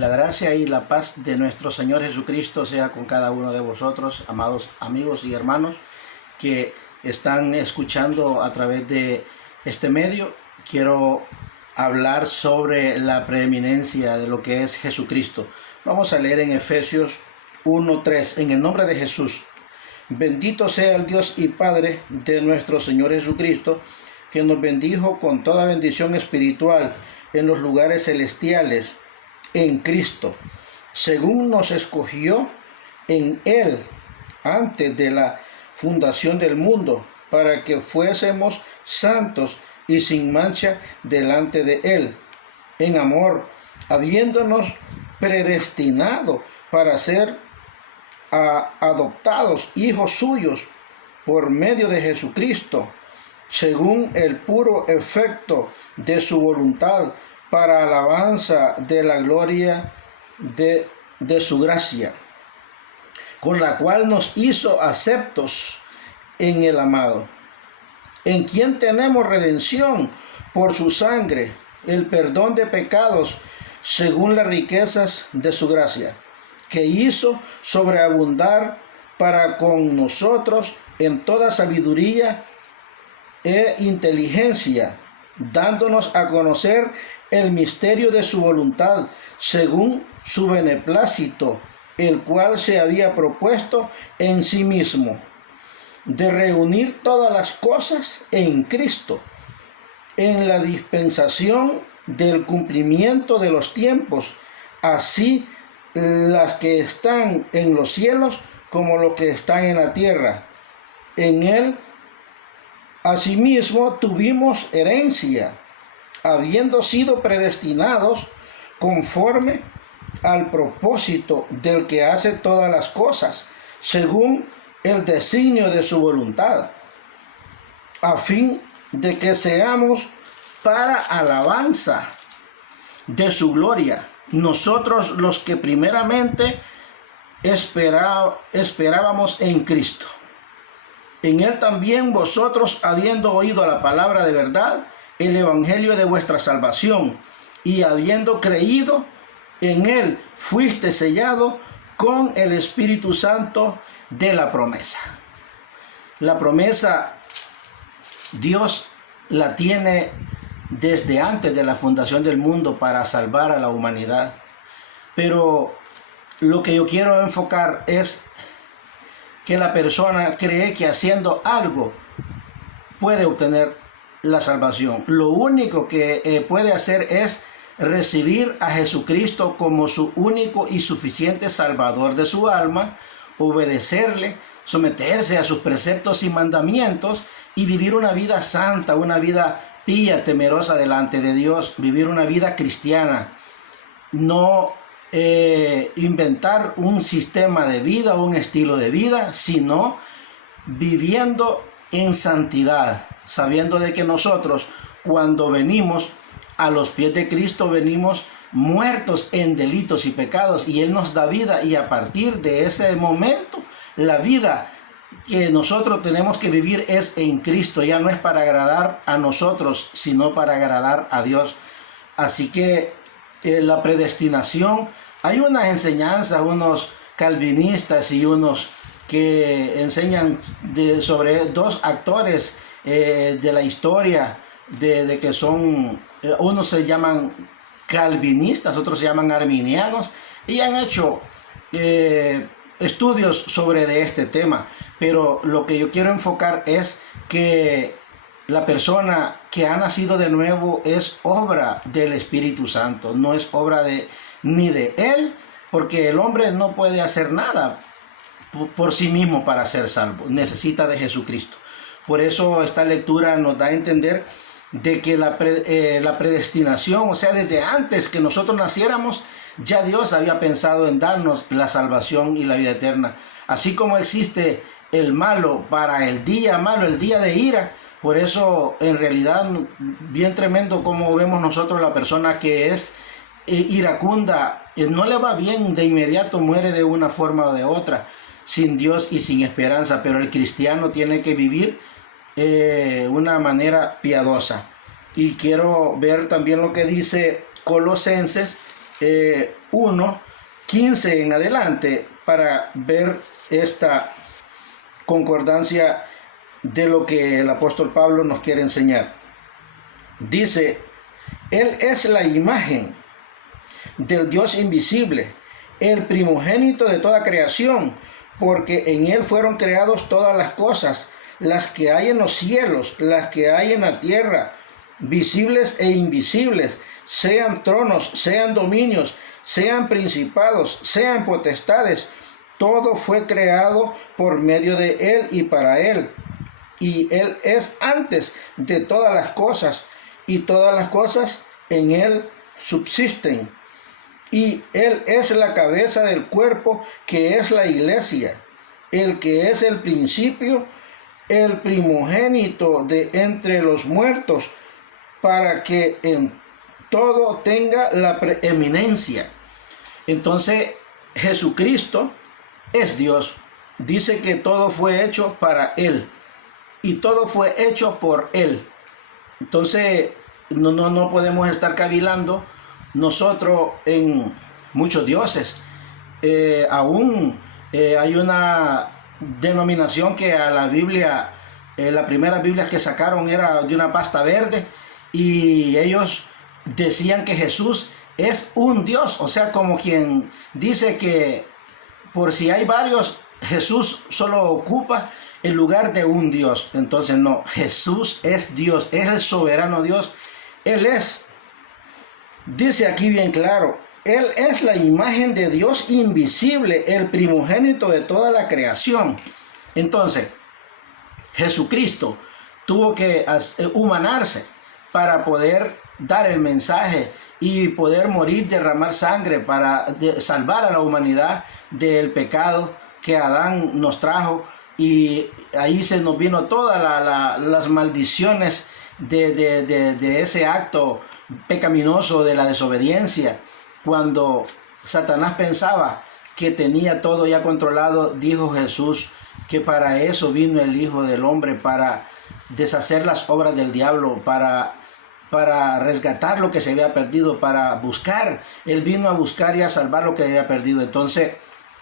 La gracia y la paz de nuestro Señor Jesucristo sea con cada uno de vosotros, amados amigos y hermanos que están escuchando a través de este medio. Quiero hablar sobre la preeminencia de lo que es Jesucristo. Vamos a leer en Efesios 1:3, en el nombre de Jesús. Bendito sea el Dios y Padre de nuestro Señor Jesucristo, que nos bendijo con toda bendición espiritual en los lugares celestiales en Cristo, según nos escogió en Él antes de la fundación del mundo, para que fuésemos santos y sin mancha delante de Él, en amor, habiéndonos predestinado para ser adoptados hijos suyos por medio de Jesucristo, según el puro efecto de su voluntad, para alabanza de la gloria de su gracia, con la cual nos hizo aceptos en el amado, en quien tenemos redención por su sangre, el perdón de pecados, según las riquezas de su gracia, que hizo sobreabundar para con nosotros en toda sabiduría e inteligencia, dándonos a conocer el misterio de su voluntad, según su beneplácito, el cual se había propuesto en sí mismo, de reunir todas las cosas en Cristo, en la dispensación del cumplimiento de los tiempos, así las que están en los cielos como los que están en la tierra. En él asimismo tuvimos herencia, habiendo sido predestinados conforme al propósito del que hace todas las cosas, según el designio de su voluntad, a fin de que seamos para alabanza de su gloria, nosotros los que primeramente esperábamos en Cristo. En él también vosotros, habiendo oído la palabra de verdad, el evangelio de vuestra salvación, y habiendo creído en él, fuiste sellado con el Espíritu Santo de la promesa. La promesa Dios la tiene desde antes de la fundación del mundo para salvar a la humanidad. Pero lo que yo quiero enfocar es que la persona cree que haciendo algo puede obtener la salvación. Lo único que puede hacer es recibir a Jesucristo como su único y suficiente Salvador de su alma, obedecerle, someterse a sus preceptos y mandamientos y vivir una vida santa, una vida pía, temerosa delante de Dios, vivir una vida cristiana. No inventar un sistema de vida o un estilo de vida, sino viviendo en santidad, sabiendo de que nosotros cuando venimos a los pies de Cristo venimos muertos en delitos y pecados, y Él nos da vida, y a partir de ese momento la vida que nosotros tenemos que vivir es en Cristo. Ya no es para agradar a nosotros, sino para agradar a Dios. Así que la predestinación, hay unas enseñanzas, unos calvinistas y unos que enseñan sobre dos actores de la historia, de que son, unos se llaman calvinistas, otros se llaman arminianos, y han hecho estudios sobre de este tema. Pero lo que yo quiero enfocar es que la persona que ha nacido de nuevo es obra del Espíritu Santo, no es obra ni de él, porque el hombre no puede hacer nada por sí mismo para ser salvo, necesita de Jesucristo. Por eso esta lectura nos da a entender de que la predestinación, o sea, desde antes que nosotros naciéramos, ya Dios había pensado en darnos la salvación y la vida eterna. Así como existe el malo para el día malo, el día de ira, por eso en realidad bien tremendo como vemos nosotros la persona que es iracunda, no le va bien, de inmediato muere de una forma o de otra, sin Dios y sin esperanza. Pero el cristiano tiene que vivir una manera piadosa. Y quiero ver también lo que dice Colosenses 1:15 en adelante para ver esta concordancia de lo que el apóstol Pablo nos quiere enseñar. Dice: Él es la imagen del Dios invisible, el primogénito de toda creación, porque en Él fueron creadas todas las cosas, las que hay en los cielos, las que hay en la tierra, visibles e invisibles, sean tronos, sean dominios, sean principados, sean potestades. Todo fue creado por medio de Él y para Él. Y Él es antes de todas las cosas, y todas las cosas en Él subsisten. Y Él es la cabeza del cuerpo, que es la iglesia, el que es el principio, el primogénito de entre los muertos, para que en todo tenga la preeminencia. Entonces, Jesucristo es Dios. Dice que todo fue hecho para Él y todo fue hecho por Él. Entonces, no podemos estar cavilando nosotros en muchos dioses. Hay una denominación que a la Biblia, la primera Biblia que sacaron era de una pasta verde, y ellos decían que Jesús es un Dios, o sea, como quien dice que por si hay varios, Jesús solo ocupa el lugar de un Dios. Entonces no, Jesús es Dios, es el soberano Dios. Él es, dice aquí bien claro, Él es la imagen de Dios invisible, el primogénito de toda la creación. Entonces, Jesucristo tuvo que humanarse para poder dar el mensaje y poder morir, derramar sangre para salvar a la humanidad del pecado que Adán nos trajo. Y ahí se nos vino todas las maldiciones de ese acto pecaminoso de la desobediencia. Cuando Satanás pensaba que tenía todo ya controlado, dijo Jesús que para eso vino el Hijo del Hombre, para deshacer las obras del diablo, para resgatar lo que se había perdido, para buscar. Él vino a buscar y a salvar lo que había perdido. Entonces,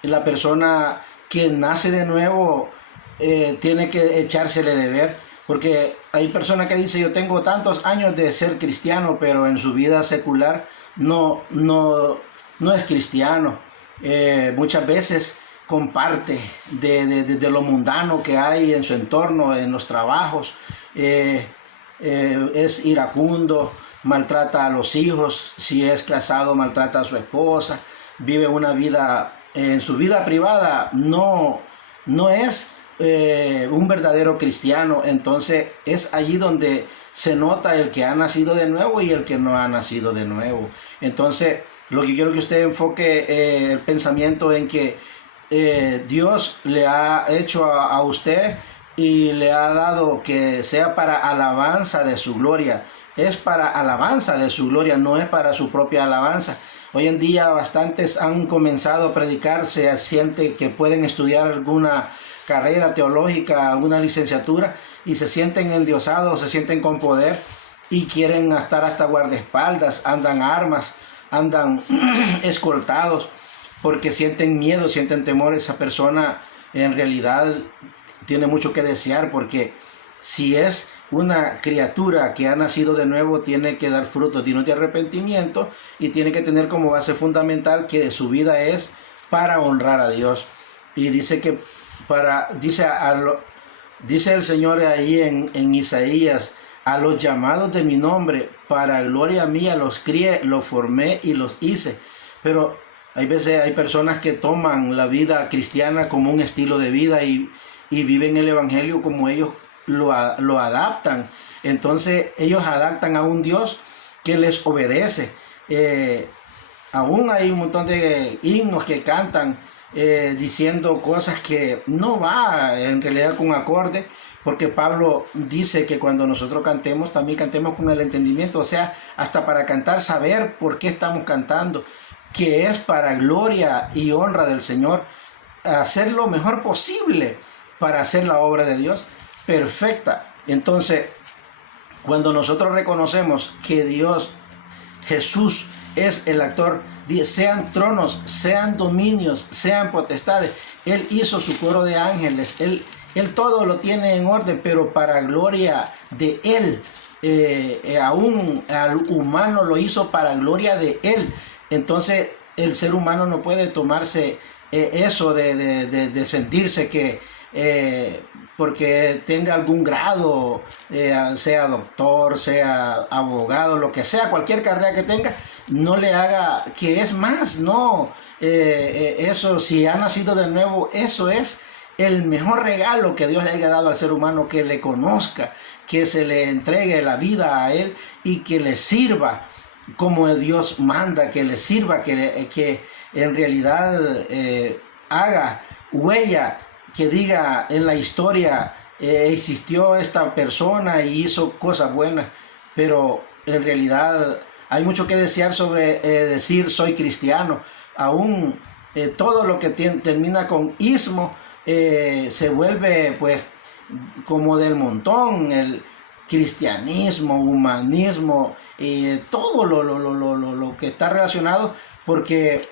la persona que nace de nuevo tiene que echársele de ver, porque hay personas que dicen: yo tengo tantos años de ser cristiano, pero en su vida secular no es cristiano. Muchas veces comparte de lo mundano que hay en su entorno, en los trabajos. Es iracundo, maltrata a los hijos, si es casado maltrata a su esposa, vive una vida, en su vida privada no es un verdadero cristiano. Entonces es allí donde se nota el que ha nacido de nuevo y el que no ha nacido de nuevo. Entonces, lo que quiero que usted enfoque el pensamiento en que Dios le ha hecho a usted y le ha dado que sea para alabanza de su gloria. Es para alabanza de su gloria, no es para su propia alabanza. Hoy en día bastantes han comenzado a predicar, se siente que pueden estudiar alguna carrera teológica, alguna licenciatura, y se sienten endiosados, se sienten con poder y quieren estar hasta guardaespaldas, andan armas, andan escoltados porque sienten miedo, sienten temor. Esa persona en realidad tiene mucho que desear, porque si es una criatura que ha nacido de nuevo, tiene que dar frutos dignos de arrepentimiento y tiene que tener como base fundamental que su vida es para honrar a Dios. Y dice que dice el Señor ahí en Isaías: a los llamados de mi nombre, para gloria mía los crié, los formé y los hice. Pero hay veces hay personas que toman la vida cristiana como un estilo de vida y viven el evangelio como ellos lo adaptan. Entonces ellos adaptan a un Dios que les obedece. Aún hay un montón de himnos que cantan diciendo cosas que no va en realidad con acorde, porque Pablo dice que cuando nosotros cantemos, también cantemos con el entendimiento, o sea, hasta para cantar, saber por qué estamos cantando, que es para gloria y honra del Señor, hacer lo mejor posible para hacer la obra de Dios perfecta. Entonces, cuando nosotros reconocemos que Dios, Jesús, es el actor sean tronos, sean dominios, sean potestades. Él hizo su coro de ángeles, Él todo lo tiene en orden, pero para gloria de Él. Aún al humano lo hizo para gloria de Él. Entonces el ser humano no puede tomarse eso de sentirse que porque tenga algún grado, sea doctor, sea abogado, lo que sea, cualquier carrera que tenga, no le haga que es más. No, eso, si ha nacido de nuevo, eso es el mejor regalo que Dios le haya dado al ser humano, que le conozca, que se le entregue la vida a Él y que le sirva como Dios manda, que le sirva, que en realidad haga huella, que diga en la historia existió esta persona y hizo cosas buenas. Pero en realidad hay mucho que desear sobre decir soy cristiano. Aún todo lo que termina con ismo se vuelve pues como del montón. El cristianismo, humanismo, todo lo que está relacionado, porque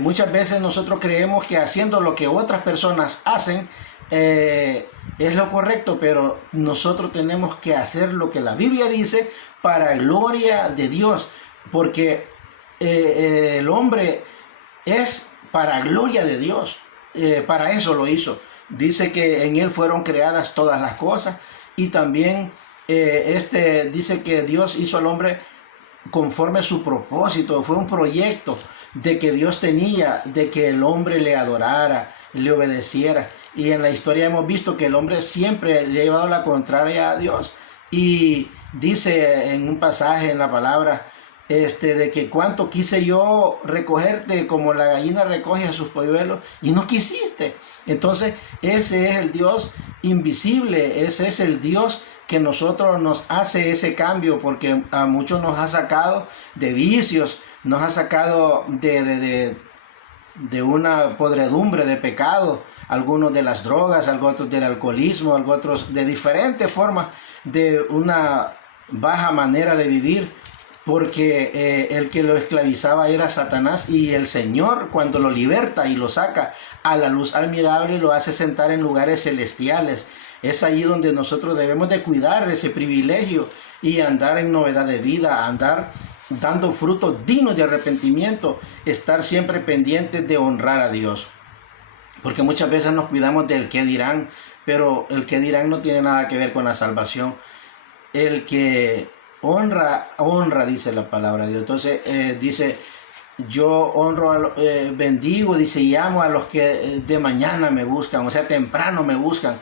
muchas veces nosotros creemos que haciendo lo que otras personas hacen es lo correcto, pero nosotros tenemos que hacer lo que la Biblia dice para gloria de Dios, porque el hombre es para gloria de Dios. Para eso lo hizo. Dice que en Él fueron creadas todas las cosas, y también dice que Dios hizo al hombre conforme a su propósito. Fue un proyecto de que Dios tenía, de que el hombre le adorara, le obedeciera. Y en la historia hemos visto que el hombre siempre le ha llevado la contraria a Dios. Y dice en un pasaje en la palabra, de que cuánto quise yo recogerte como la gallina recoge a sus polluelos y no quisiste. Entonces ese es el Dios invisible, ese es el Dios que nosotros nos hace ese cambio, porque a muchos nos ha sacado de vicios, nos ha sacado de una podredumbre de pecado, algunos de las drogas, algunos del alcoholismo, algunos de diferentes formas, de una baja manera de vivir, porque el que lo esclavizaba era Satanás, y el Señor, cuando lo liberta y lo saca a la luz admirable, lo hace sentar en lugares celestiales. Es ahí donde nosotros debemos de cuidar ese privilegio y andar en novedad de vida, andar dando frutos dignos de arrepentimiento, estar siempre pendientes de honrar a Dios. Porque muchas veces nos cuidamos del qué dirán, pero el qué dirán no tiene nada que ver con la salvación. El que honra, dice la palabra de Dios. Entonces dice, yo honro, bendigo, dice, y amo a los que de mañana me buscan, o sea, temprano me buscan.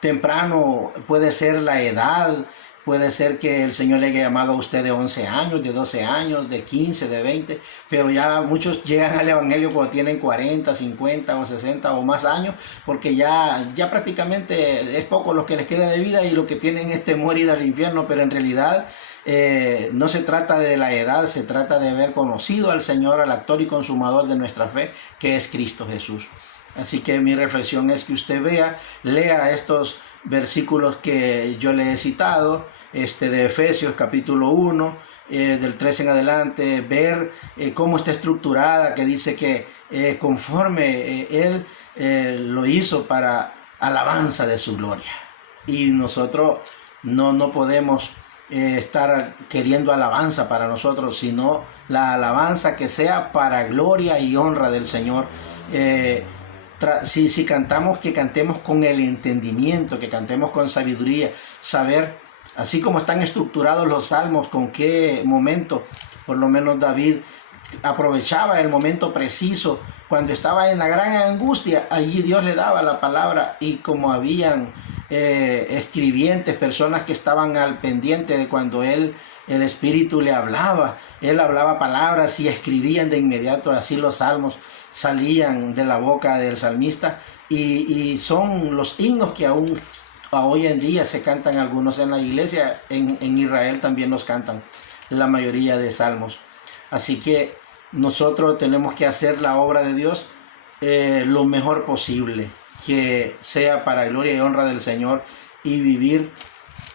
Temprano puede ser la edad, puede ser que el Señor le haya llamado a usted de 11 años, de 12 años, de 15, de 20, pero ya muchos llegan al Evangelio cuando tienen 40, 50 o 60 o más años, porque ya prácticamente es poco los que les queda de vida y lo que tienen es temor ir al infierno. Pero en realidad no se trata de la edad, se trata de haber conocido al Señor, al autor y consumador de nuestra fe, que es Cristo Jesús. Así que mi reflexión es que usted lea estos versículos que yo le he citado, de Efesios capítulo 1, del 13 en adelante, ver cómo está estructurada, que dice que conforme Él lo hizo para alabanza de su gloria. Y nosotros no podemos estar queriendo alabanza para nosotros, sino la alabanza que sea para gloria y honra del Señor. Si cantamos, que cantemos con el entendimiento, que cantemos con sabiduría, saber, así como están estructurados los salmos, con qué momento, por lo menos David aprovechaba el momento preciso, cuando estaba en la gran angustia, allí Dios le daba la palabra, y como habían escribientes, personas que estaban al pendiente de cuando el Espíritu le hablaba, él hablaba palabras y escribían de inmediato, así los salmos salían de la boca del salmista, y son los himnos que aún hoy en día se cantan algunos en la iglesia. En Israel también los cantan la mayoría de salmos. Así que nosotros tenemos que hacer la obra de Dios lo mejor posible, que sea para gloria y honra del Señor, y vivir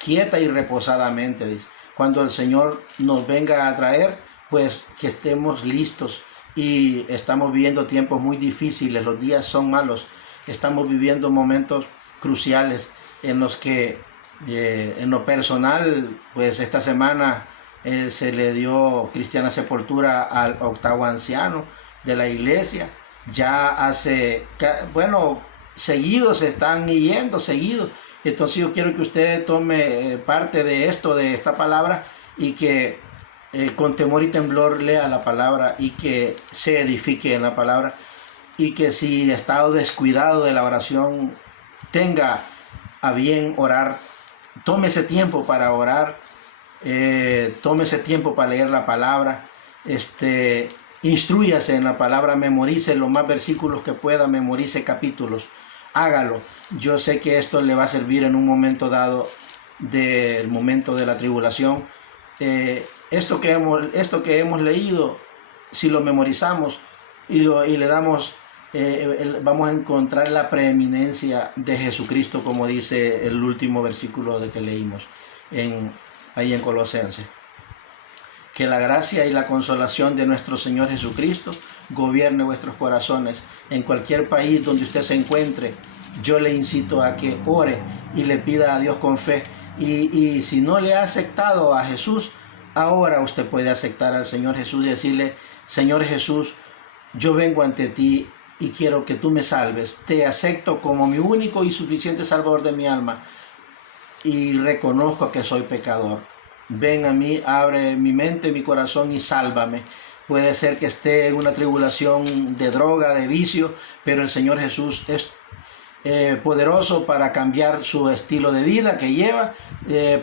quieta y reposadamente. Cuando el Señor nos venga a traer, pues que estemos listos, y estamos viviendo tiempos muy difíciles, los días son malos, estamos viviendo momentos cruciales en los que en lo personal, pues esta semana se le dio cristiana sepultura al 8º anciano de la iglesia. Ya hace, bueno, seguidos se están yendo, seguidos. Entonces yo quiero que usted tome parte de esto, de esta palabra, y que con temor y temblor lea la palabra y que se edifique en la palabra, y que si ha estado descuidado de la oración, tenga a bien orar. Tómese tiempo para orar, tómese tiempo para leer la palabra, instrúyase en la palabra, memorice los más versículos que pueda, memorice capítulos, hágalo. Yo sé que esto le va a servir en un momento dado del momento de la tribulación. Esto que hemos leído, si lo memorizamos y le damos, vamos a encontrar la preeminencia de Jesucristo, como dice el último versículo de que leímos ahí en Colosenses. Que la gracia y la consolación de nuestro Señor Jesucristo gobierne vuestros corazones. En cualquier país donde usted se encuentre, yo le incito a que ore y le pida a Dios con fe. Y si no le ha aceptado a Jesús, ahora usted puede aceptar al Señor Jesús y decirle: Señor Jesús, yo vengo ante ti y quiero que tú me salves. Te acepto como mi único y suficiente salvador de mi alma y reconozco que soy pecador. Ven a mí, abre mi mente, mi corazón y sálvame. Puede ser que esté en una tribulación de droga, de vicio, pero el Señor Jesús es poderoso para cambiar su estilo de vida que lleva,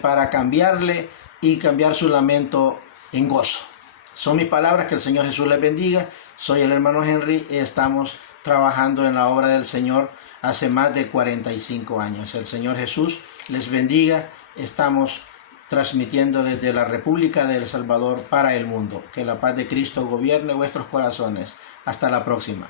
para cambiarle y cambiar su lamento en gozo. Son mis palabras, que el Señor Jesús les bendiga. Soy el hermano Henry y estamos trabajando en la obra del Señor hace más de 45 años. El Señor Jesús les bendiga. Estamos transmitiendo desde la República de El Salvador para el mundo. Que la paz de Cristo gobierne vuestros corazones. Hasta la próxima.